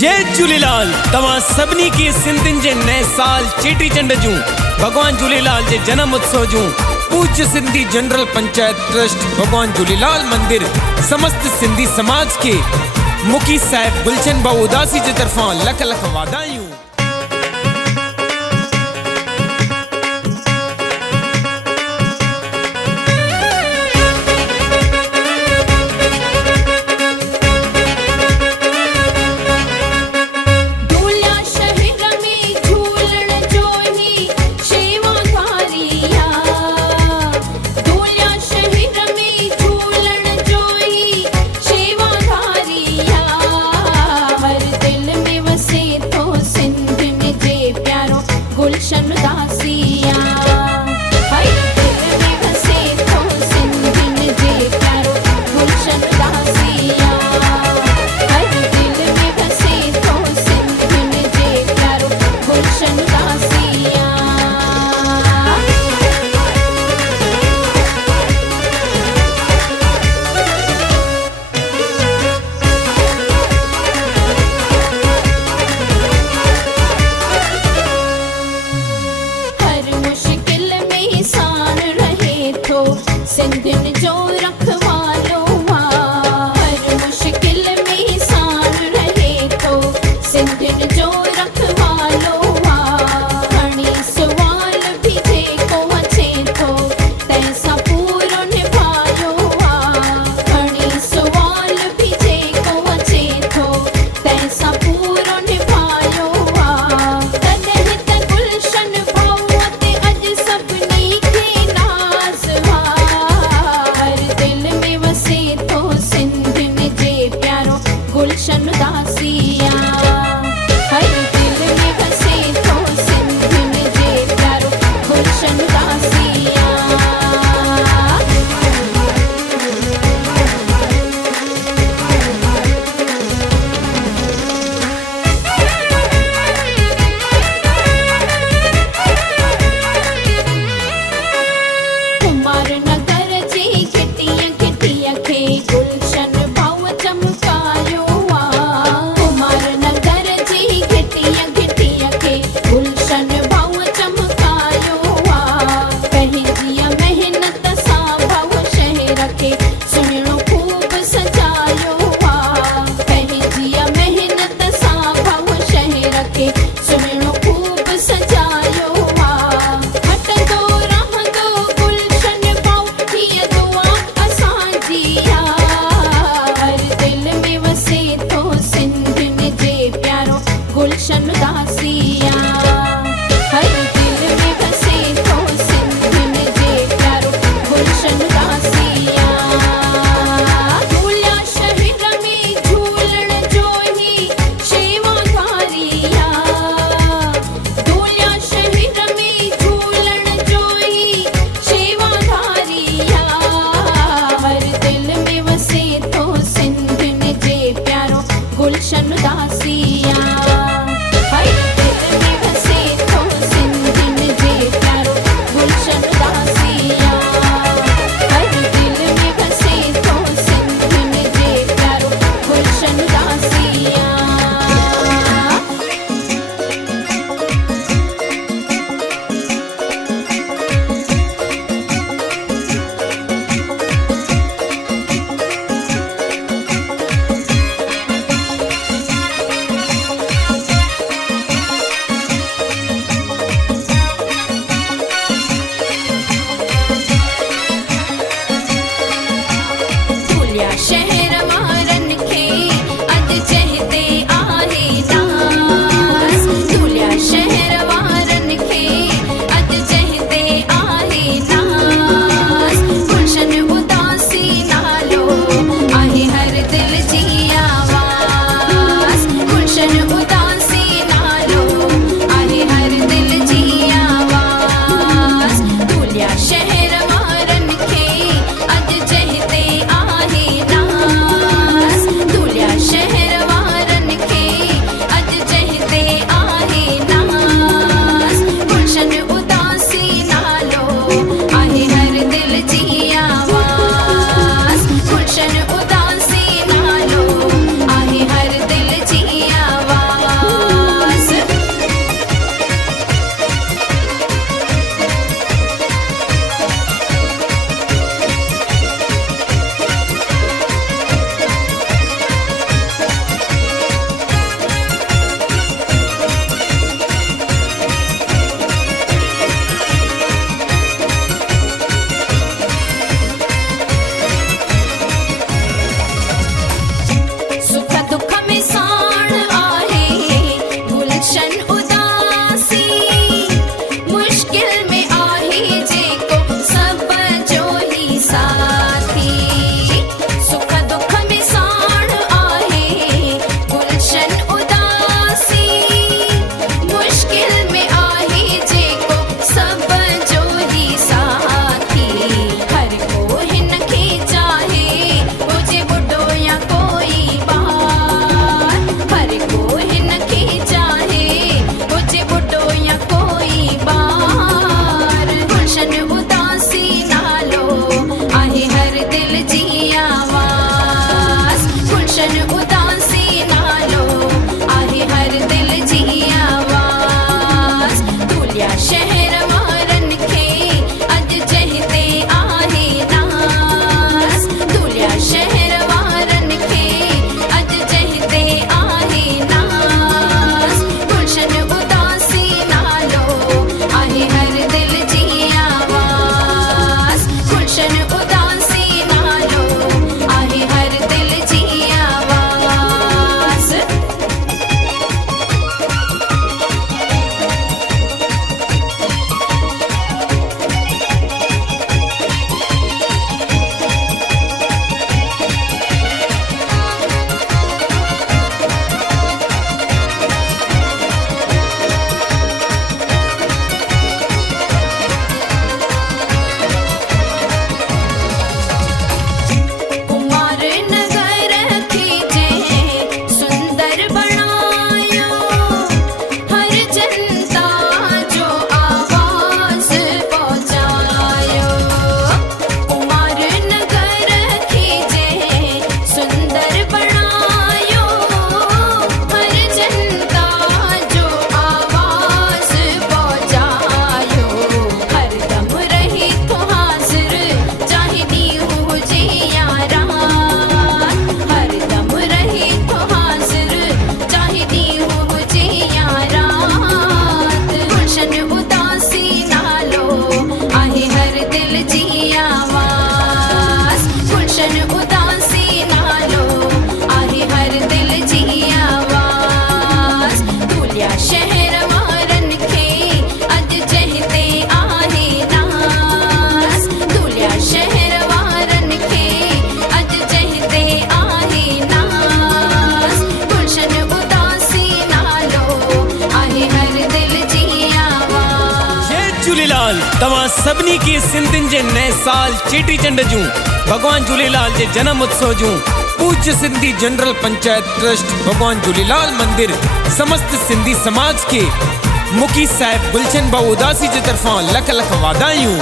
जय झूलेलाल। तव्हां सभिनी खे सिंधियुनि जे नए साल चेटीचंड जूं भगवान झूलेलाल जे जन्म उत्सव जूं पूज्य सिंधी जनरल पंचायत ट्रस्ट भगवान झूलेलाल मंदिर समस्त सिंधी समाज के मुखी साहिब गुलशन भाऊ उदासी जे तरफां लख लख वाधायूं। सिंधियुनि जो रखवालो हर मुश्किल में सान रहे थो। सिंधियुनि जो रखवालो घणी सुवाल बि जेको अचे थो तंहिंसां पूरो निभायो घणी सुवाल बि जेको अचे थो तंहिंसां पूरो निभायो तॾहिं त गुलशन भाऊ ते अॼु सभिनी खे नाज़ गुलशन उदासिया हर दिल में बसे तो सिंधियुनि जे प्यारो गुलशन उदासिया। कुमार नगर जी घिटीअ घिटीअ खे गुलशन भाऊ चमकायो गुलशन भाऊ चमकायो पंहिंजी मेहनत सां भाऊ शहर खे सुहिणो खूब सजायो पंहिंजी मेहनत सां भाऊ शहर खे सुहिणो खूब सजायो हटंदो रहंदो गुलशन भाऊ हीअ दुआ असांजी हर दिल में वसे थो सिंधियुनि जे प्यारो गुलशन उदासिया हर दिल में बसे थो सिंधियुनि जे प्यारो गुलशन उदासिया। झूलिया शहर में झूलण जो ही शेवाधारिया झूलिया शहर में झूलण जो ही शेवाधारिया हर दिल में वसे थो सिंधियुनि जे प्यारो गुलशन उदासिया हर दिल में सभिनी खे सिंधियुनि जे नए साल चेटी चंड जूं भगवान झूलेलाल जे जन्म उत्सव जूं पूज्य सिंधी जनरल पंचायत ट्रस्ट भगवान झूलेलाल मंदिर समस्त सिंधी समाज के मुखी साहिब गुलशन भाऊ उदासी जे तरफ़ां लख लख वाधायूं।